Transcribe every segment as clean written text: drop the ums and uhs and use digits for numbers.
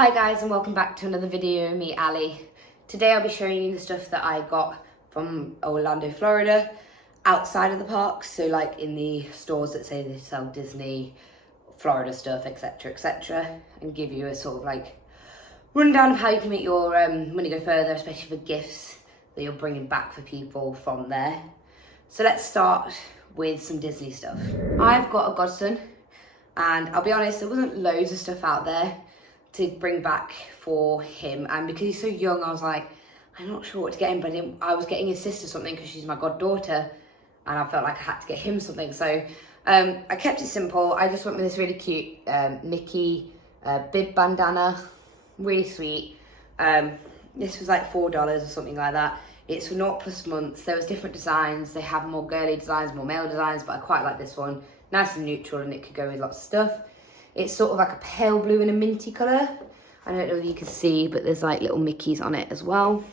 Hi guys, and welcome back to another video of me, Ali. Today I'll be showing you the stuff that I got from Orlando, Florida, outside of the parks, so like in the stores that say they sell Disney, Florida stuff, etc, etc, and give you a sort of like rundown of how you can make your money go further, especially for gifts that you're bringing back for people from there. So let's start with some Disney stuff. I've got a godson, and I'll be honest, there wasn't loads of stuff out there to bring back for him, and because he's so young, I was like, I'm not sure what to get him, but I was getting his sister something because she's my goddaughter, and I felt like I had to get him something, so I kept it simple. I just went with this really cute Mickey bib bandana, really sweet. This was like $4 or something like that. It's for 0+ months. There was different designs. They have more girly designs, more male designs, but I quite like this one. Nice and neutral, and it could go with lots of stuff. It's sort of like a pale blue and a minty colour. I don't know whether you can see, but there's like little Mickeys on it as well.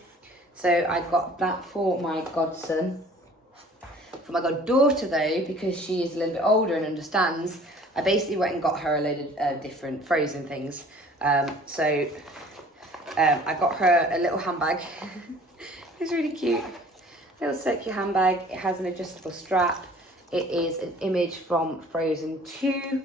So I got that for my godson. For my goddaughter though, because she is a little bit older and understands, I basically went and got her a load of different Frozen things. I got her a little handbag. It's really cute. Little circular handbag. It has an adjustable strap. It is an image from Frozen 2.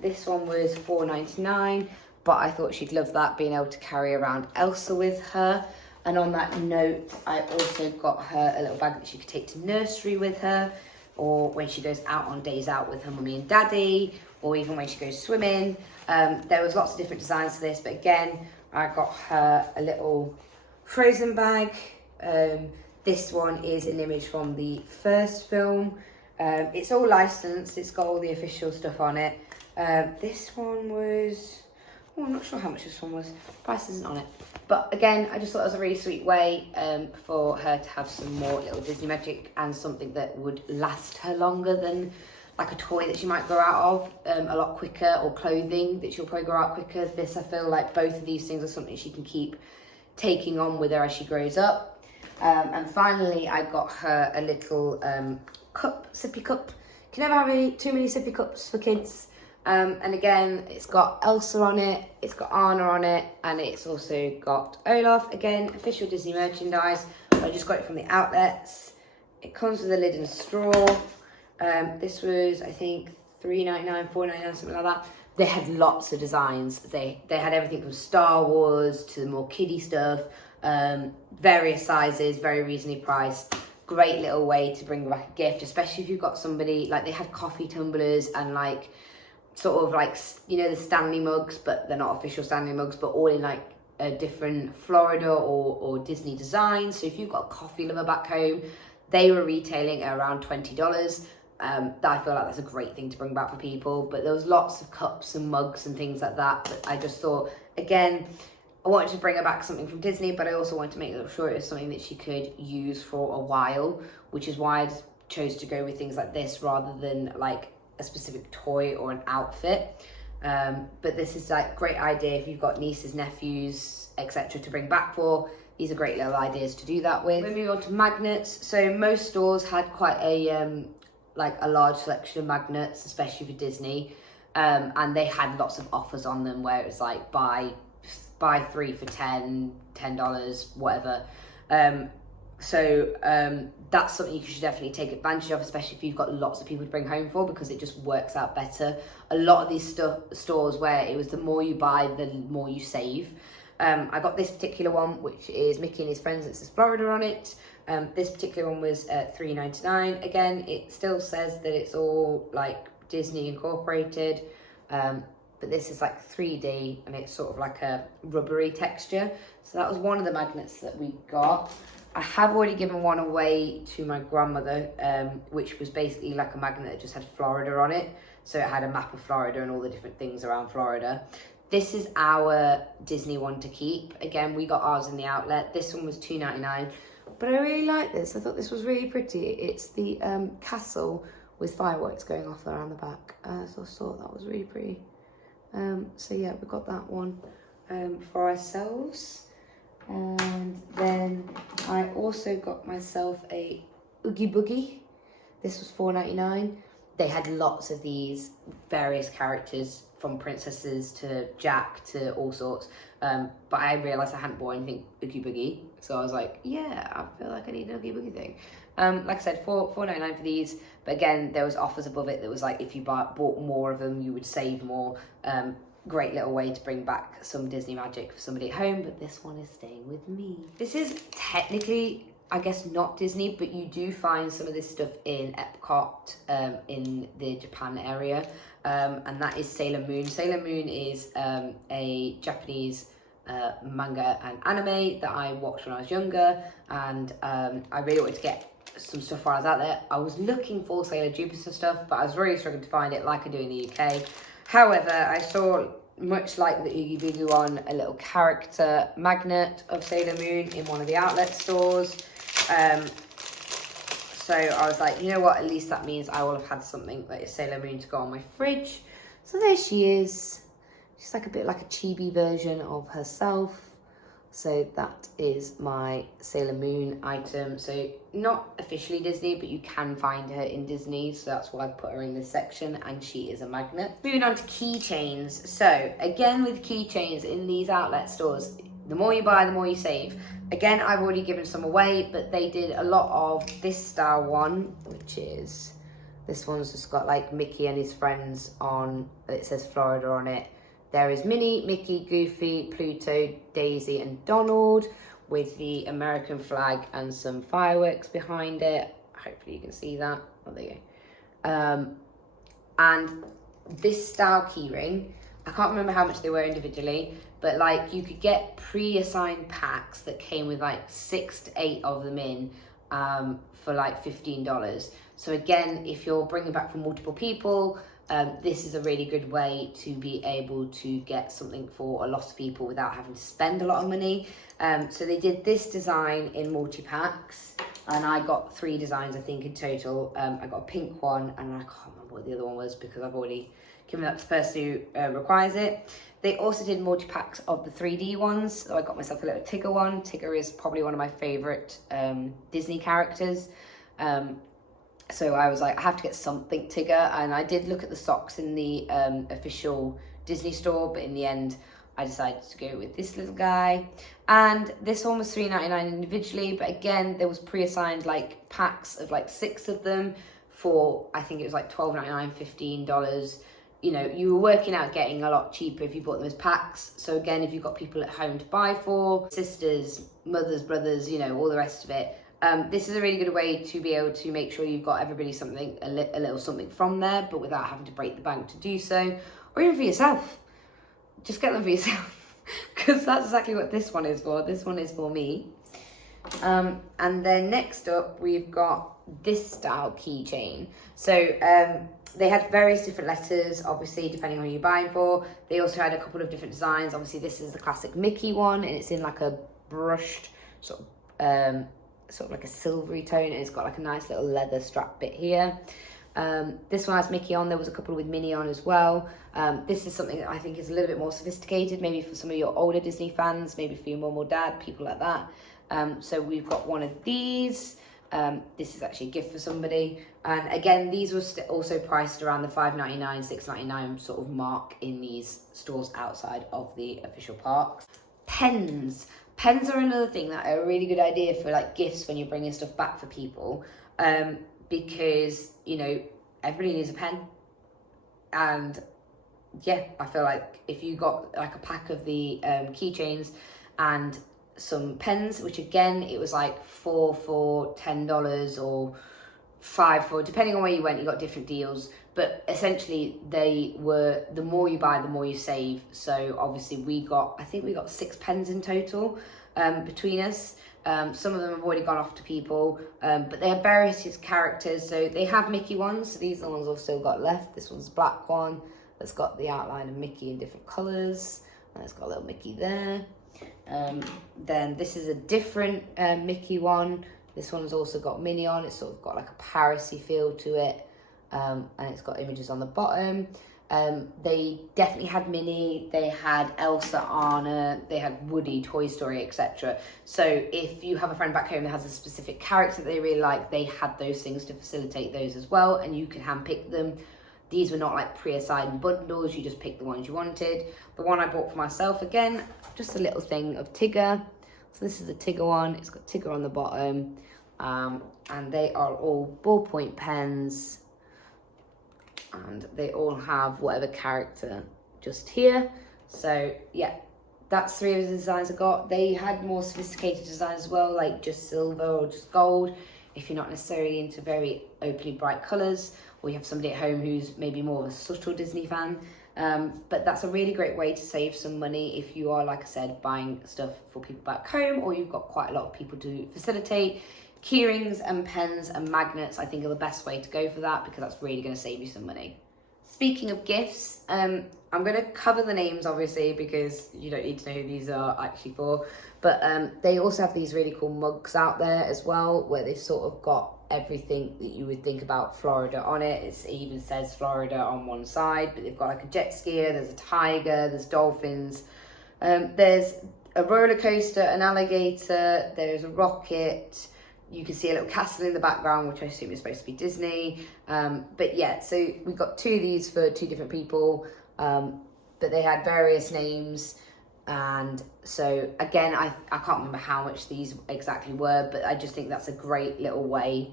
This one was $4.99, but I thought she'd love that, being able to carry around Elsa with her. And on that note, I also got her a little bag that she could take to nursery with her, or when she goes out on days out with her mummy and daddy, or even when she goes swimming. There was lots of different designs to this, but again, I got her a little Frozen bag. This one is an image from the first film. It's all licensed, it's got all the official stuff on it. This one was, I'm not sure how much this one was, price isn't on it. But again, I just thought it was a really sweet way for her to have some more little Disney magic and something that would last her longer than like a toy that she might grow out of a lot quicker, or clothing that she'll probably grow out quicker. This, I feel like both of these things are something she can keep taking on with her as she grows up. And finally, I got her a little cup, sippy cup. You can never have too many sippy cups for kids. And again, it's got Elsa on it, it's got Anna on it, and it's also got Olaf. Again, official Disney merchandise. I just got it from the outlets. It comes with a lid and straw. This was, I think, $3.99, $4.99, something like that. They had lots of designs. They had everything from Star Wars to the more kiddie stuff, various sizes, very reasonably priced. Great little way to bring back a gift, especially if you've got somebody, like they had coffee tumblers and like sort of like, you know, the Stanley mugs, but they're not official Stanley mugs, but all in like a different Florida or Disney design. So if you've got a coffee lover back home, they were retailing at around $20. I feel like that's a great thing to bring back for people. But there was lots of cups and mugs and things like that. But I just thought, again, I wanted to bring her back something from Disney, but I also wanted to make sure it was something that she could use for a while, which is why I chose to go with things like this rather than like a specific toy or an outfit. But this is like a great idea if you've got nieces, nephews, etc. to bring back for. These are great little ideas to do that with. Moving on to magnets. So most stores had quite a like a large selection of magnets, especially for Disney, and they had lots of offers on them where it was like buy 3 for $10, whatever. That's something you should definitely take advantage of, especially if you've got lots of people to bring home for, because it just works out better. A lot of these stores where it was the more you buy, the more you save. I got this particular one, which is Mickey and his friends. It says Florida on it. This particular one was $3.99. Again, it still says that it's all like Disney incorporated, but this is like 3D and it's sort of like a rubbery texture. So that was one of the magnets that we got. I have already given one away to my grandmother, which was basically like a magnet that just had Florida on it. So it had a map of Florida and all the different things around Florida. This is our Disney one to keep. Again, we got ours in the outlet. This one was $2.99, but I really like this. I thought this was really pretty. It's the castle with fireworks going off around the back. So I thought that was really pretty. So yeah, we got that one for ourselves. And then I also got myself a Oogie Boogie. This was $4.99. They had lots of these various characters from princesses to Jack to all sorts. But I realised I hadn't bought anything Oogie Boogie, so I was like, yeah, I feel like I need an Oogie Boogie thing. Like I said, $4.99 for these, but again, there was offers above it that was like, if you bought more of them, you would save more. Great little way to bring back some Disney magic for somebody at home, but this one is staying with me. This is technically, I guess, not Disney, but you do find some of this stuff in Epcot, in the Japan area, and that is Sailor Moon. Sailor Moon is a Japanese manga and anime that I watched when I was younger, and I really wanted to get some stuff while I was out there. I was looking for Sailor Jupiter stuff, but I was really struggling to find it like I do in the UK. However, I saw, much like the Oogie Boogie one, a little character magnet of Sailor Moon in one of the outlet stores. So I was like, you know what, at least that means I will have had something that is Sailor Moon to go on my fridge. So there she is. She's like a bit like a chibi version of herself. So that is my Sailor Moon item. So not officially Disney, but you can find her in Disney. So that's why I've put her in this section, and she is a magnet. Moving on to keychains. So again, with keychains in these outlet stores, the more you buy, the more you save. Again, I've already given some away, but they did a lot of this style one, which is, this one's just got like Mickey and his friends on, it says Florida on it. There is Minnie, Mickey, Goofy, Pluto, Daisy and Donald with the American flag and some fireworks behind it. Hopefully you can see that. Oh, there you go. And this style keyring, I can't remember how much they were individually, but like you could get pre-assigned packs that came with like 6 to 8 of them in for like $15. So again, if you're bringing back for multiple people, this is a really good way to be able to get something for a lot of people without having to spend a lot of money. So they did this design in multi-packs, and I got 3 designs, I think, in total. I got a pink one, and I can't remember what the other one was because I've already given that to the person who requires it. They also did multi-packs of the 3D ones, so I got myself a little Tigger one. Tigger is probably one of my favourite Disney characters. So I was like, I have to get something Tigger, and I did look at the socks in the official Disney store, but in the end, I decided to go with this little guy. And this one was $3.99 individually, but again, there was pre-assigned like packs of like 6 of them for, I think it was like $12.99, $15. You know, you were working out getting a lot cheaper if you bought them as packs. So again, if you've got people at home to buy for, sisters, mothers, brothers, you know, all the rest of it, this is a really good way to be able to make sure you've got everybody something, a little something from there, but without having to break the bank to do so, or even for yourself. Just get them for yourself, because that's exactly what this one is for. This one is for me. And then next up, we've got this style keychain. So they had various different letters, obviously, depending on who you're buying for. They also had a couple of different designs. Obviously, this is the classic Mickey one, and it's in like a brushed sort of like a silvery tone, and it's got like a nice little leather strap bit here. This one has Mickey on. There was a couple with Minnie on as well. This is something that I think is a little bit more sophisticated, maybe for some of your older Disney fans, maybe for your mum or dad, people like that. So we've got one of these. This is actually a gift for somebody. And again, these were also priced around the $5.99, $6.99 sort of mark in these stores outside of the official parks. Pens. Pens are another thing that are a really good idea for like gifts when you're bringing stuff back for people, because, you know, everybody needs a pen. And yeah, I feel like if you got like a pack of the keychains and some pens, which again, it was like 4 for $10 or 5 for, depending on where you went, you got different deals. But essentially they were, the more you buy, the more you save. So obviously I think we got 6 pens in total between us. Some of them have already gone off to people, but they have various characters. So they have Mickey ones. So these are the ones I've still got left. This one's a black one that's got the outline of Mickey in different colours. And it's got a little Mickey there. Then this is a different Mickey one. This one's also got Minnie on. It's sort of got like a Paris-y feel to it. And it's got images on the bottom. They definitely had Minnie, they had Elsa, Anna, they had Woody, Toy Story, etc. So if you have a friend back home that has a specific character that they really like, they had those things to facilitate those as well, and you can handpick them. These were not like pre-assigned bundles, you just picked the ones you wanted. The one I bought for myself, again, just a little thing of Tigger. So this is the Tigger one, it's got Tigger on the bottom. And they are all ballpoint pens. And they all have whatever character just here. So yeah, that's 3 of the designs I got. They had more sophisticated designs as well, like just silver or just gold, if you're not necessarily into very openly bright colours, or you have somebody at home who's maybe more of a subtle Disney fan. But that's a really great way to save some money if you are, like I said, buying stuff for people back home, or you've got quite a lot of people to facilitate. Keyrings and pens and magnets, I think, are the best way to go for that, because that's really going to save you some money. Speaking of gifts, I'm going to cover the names, obviously, because you don't need to know who these are actually for. But they also have these really cool mugs out there as well, where they've sort of got everything that you would think about Florida on it. It even says Florida on one side, but they've got like a jet skier, there's a tiger, there's dolphins, there's a roller coaster, an alligator, there's a rocket. You can see a little castle in the background, which I assume is supposed to be Disney. But yeah, so we got 2 of these for 2 different people, but they had various names. And so again, I can't remember how much these exactly were, but I just think that's a great little way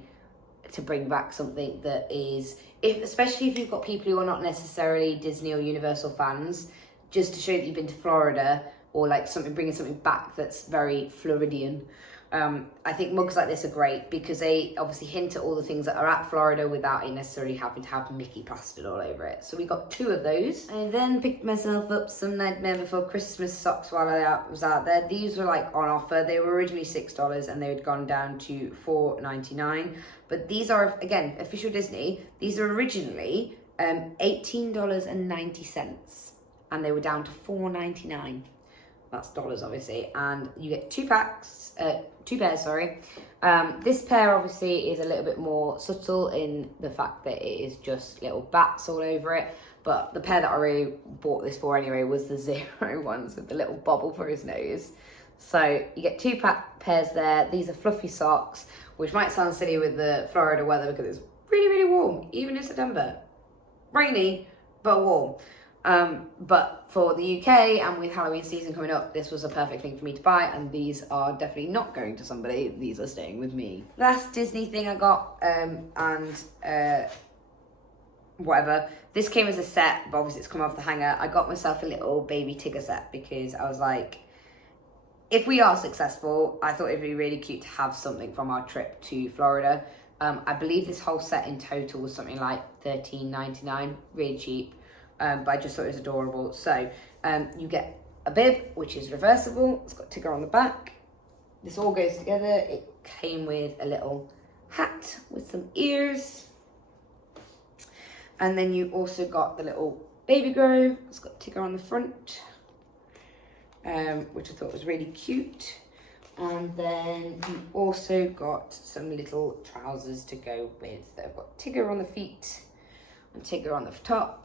to bring back something that is, especially if you've got people who are not necessarily Disney or Universal fans, just to show that you've been to Florida, or like bringing something back that's very Floridian. I think mugs like this are great because they obviously hint at all the things that are at Florida without it necessarily having to have Mickey plastered all over it. So we got 2 of those. I then picked myself up some Nightmare Before Christmas socks while I was out there. These were like on offer. They were originally $6 and they had gone down to $4.99. But these are, again, official Disney. These are originally $18.90 and they were down to $4.99. That's dollars, obviously, and you get 2 pairs. This pair obviously is a little bit more subtle in the fact that it is just little bats all over it, but the pair that I really bought this for anyway was the 0 ones with the little bobble for his nose. So you get 2 pairs there. These are fluffy socks, which might sound silly with the Florida weather because it's really, really warm, even in September. Rainy, but warm. But for the UK and with Halloween season coming up, this was a perfect thing for me to buy, and these are definitely not going to somebody, these are staying with me. Last Disney thing I got, whatever, this came as a set, but obviously it's come off the hanger. I got myself a little baby Tigger set because I was like, if we are successful, I thought it'd be really cute to have something from our trip to Florida. I believe this whole set in total was something like $13.99, really cheap. But I just thought it was adorable. So you get a bib, which is reversible. It's got Tigger on the back. This all goes together. It came with a little hat with some ears. And then you also got the little baby grow. It's got Tigger on the front, which I thought was really cute. And then you also got some little trousers to go with. They've got Tigger on the feet and Tigger on the top.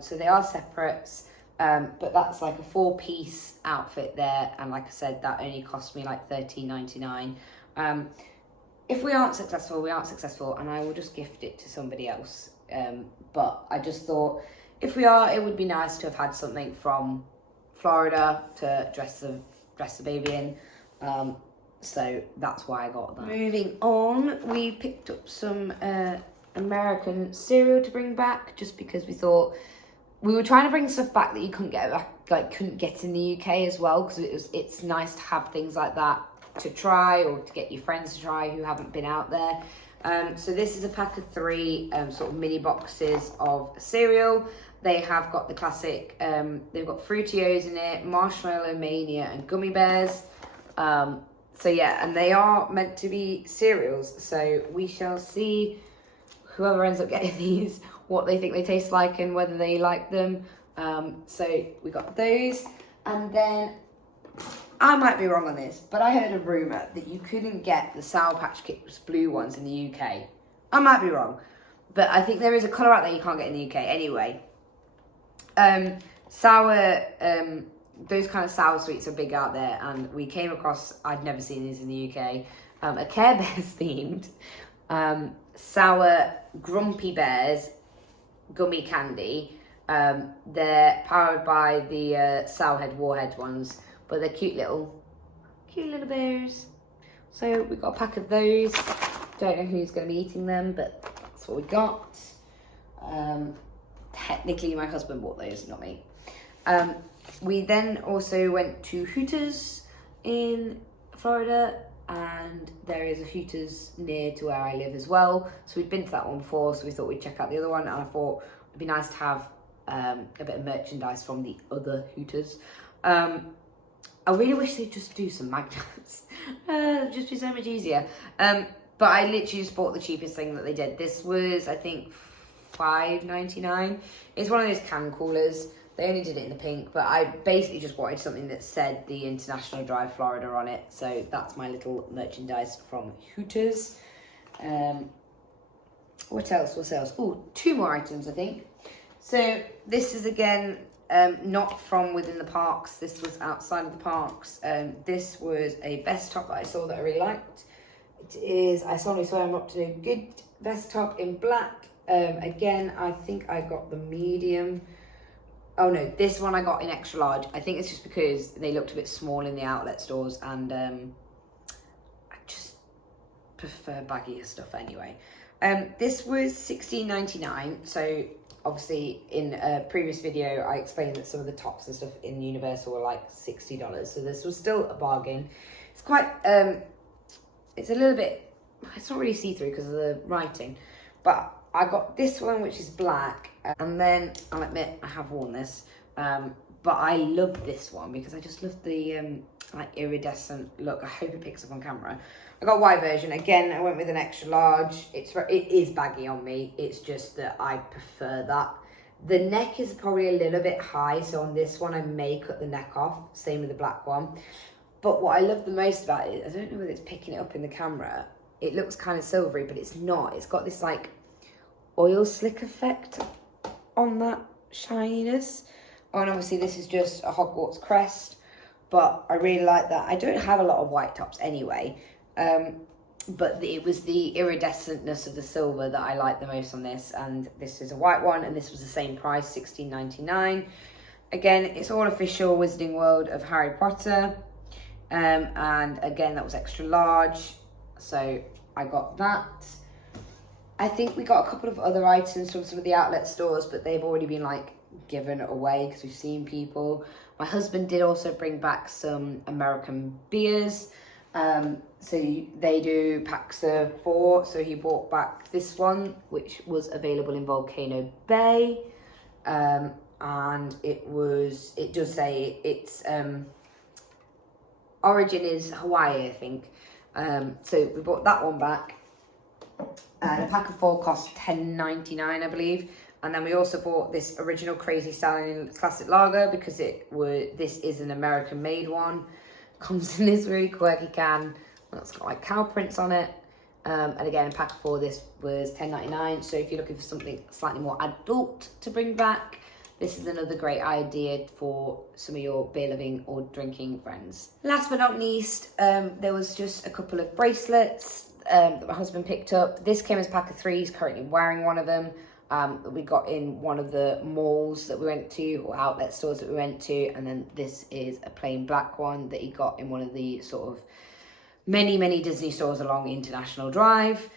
So they are separates, but that's like a 4-piece outfit there, and like I said, that only cost me like $13.99. If we aren't successful, we aren't successful, and I will just gift it to somebody else. But I just thought, if we are, it would be nice to have had something from Florida to dress the baby in. So that's why I got that. Moving on, we picked up some American cereal to bring back, just because we thought we were trying to bring stuff back that you couldn't get back, like couldn't get in the UK as well, because it's nice to have things like that to try, or to get your friends to try who haven't been out there. So this is a pack of 3 sort of mini boxes of cereal. They have got the classic, they've got Fruitios in it, Marshmallow Mania and Gummy Bears. So yeah, and they are meant to be cereals, so we shall see whoever ends up getting these, what they think they taste like and whether they like them. So we got those. And then, I might be wrong on this, but I heard a rumour that you couldn't get the Sour Patch Kids blue ones in the UK. I might be wrong, but I think there is a colour out there you can't get in the UK anyway. Those kind of sour sweets are big out there, and we came across, I'd never seen these in the UK, a Care Bears themed sour Grumpy Bears gummy candy. They're powered by the Sourhead Warhead ones, but they're cute little bears. So we got a pack of those. Don't know who's going to be eating them, but that's what we got. Technically my husband bought those, not me. We then also went to Hooters in Florida, and there is a Hooters near to where I live as well. So we'd been to that one before, so we thought we'd check out the other one, and I thought it'd be nice to have a bit of merchandise from the other Hooters. I really wish they'd just do some magnets. It'd just be so much easier. But I literally just bought the cheapest thing that they did. This was, I think, $5.99. It's one of those can coolers. They only did it in the pink, but I basically just wanted something that said the International Drive Florida on it. So that's my little merchandise from Hooters. What else? Oh, 2 more items, I think. So this is, again, not from within the parks. This was outside of the parks. This was a vest top that I saw that I really liked. It is, I solemnly swear I'm up to a good vest top in black. Again, I think I got the medium. Oh no, this one I got in extra large. I think it's just because they looked a bit small in the outlet stores, and I just prefer baggier stuff anyway. This was $16.99. So obviously in a previous video I explained that some of the tops and stuff in Universal were like $60. So this was still a bargain. It's quite, it's a little bit, it's not really see-through because of the writing, but I got this one, which is black, and then I'll admit I have worn this, but I love this one because I just love the like iridescent look. I hope it picks up on camera. I got a white version. Again, I went with an extra large. It is baggy on me. It's just that I prefer that. The neck is probably a little bit high, so on this one I may cut the neck off. Same with the black one. But what I love the most about it, I don't know whether it's picking it up in the camera. It looks kind of silvery, but it's not. It's got this like oil slick effect on that shininess. And obviously this is just a Hogwarts crest, but I really like that. I don't have a lot of white tops anyway, but it was the iridescentness of the silver that I like the most on this, and this is a white one, and this was the same price, $16.99. Again, it's all official Wizarding World of Harry Potter, and again that was extra large, so I got that. I think we got a couple of other items from some of the outlet stores, but they've already been like given away because we've seen people. My husband did also bring back some American beers. So they do packs of 4. So he brought back this one, which was available in Volcano Bay. And it does say it's origin is Hawaii, I think. So we brought that one back. And a pack of 4 cost $10.99, I believe. And then we also bought this original Crazy Stallion Classic Lager because this is an American-made one. Comes in this really quirky can that's got like cow prints on it. And again, a pack of 4. This was $10.99. So if you're looking for something slightly more adult to bring back, this is another great idea for some of your beer loving or drinking friends. Last but not least, there was just a couple of bracelets that my husband picked up. This came as a pack of 3. He's currently wearing one of them that we got in one of the malls that we went to, or outlet stores that we went to, and then this is a plain black one that he got in one of the sort of many Disney stores along International Drive.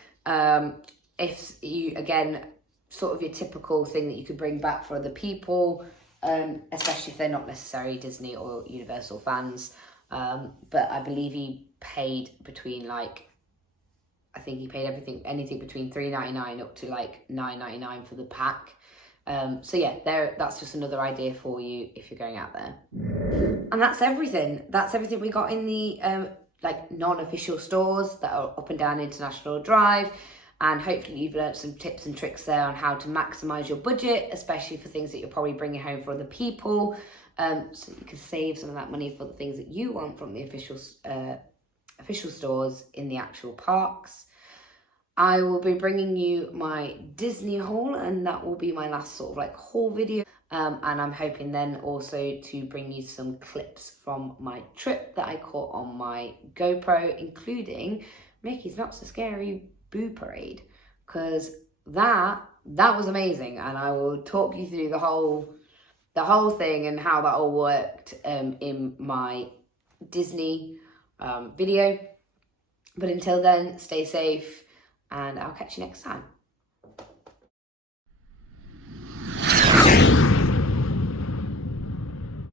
If you, again, sort of your typical thing that you could bring back for other people, especially if they're not necessarily Disney or Universal fans. But I believe he paid between like, I think he paid anything between $3.99 up to like $9.99 for the pack. So yeah, that's just another idea for you if you're going out there. And that's everything. That's everything we got in the like non-official stores that are up and down International Drive. And hopefully you've learned some tips and tricks there on how to maximize your budget, especially for things that you're probably bringing home for other people. So you can save some of that money for the things that you want from the official stores in the actual parks. I will be bringing you my Disney haul, and that will be my last sort of like haul video. And I'm hoping then also to bring you some clips from my trip that I caught on my GoPro, including Mickey's Not So Scary Boo Parade, because that that was amazing, and I will talk you through the whole thing and how that all worked in my Disney video. But until then, stay safe, and I'll catch you next time.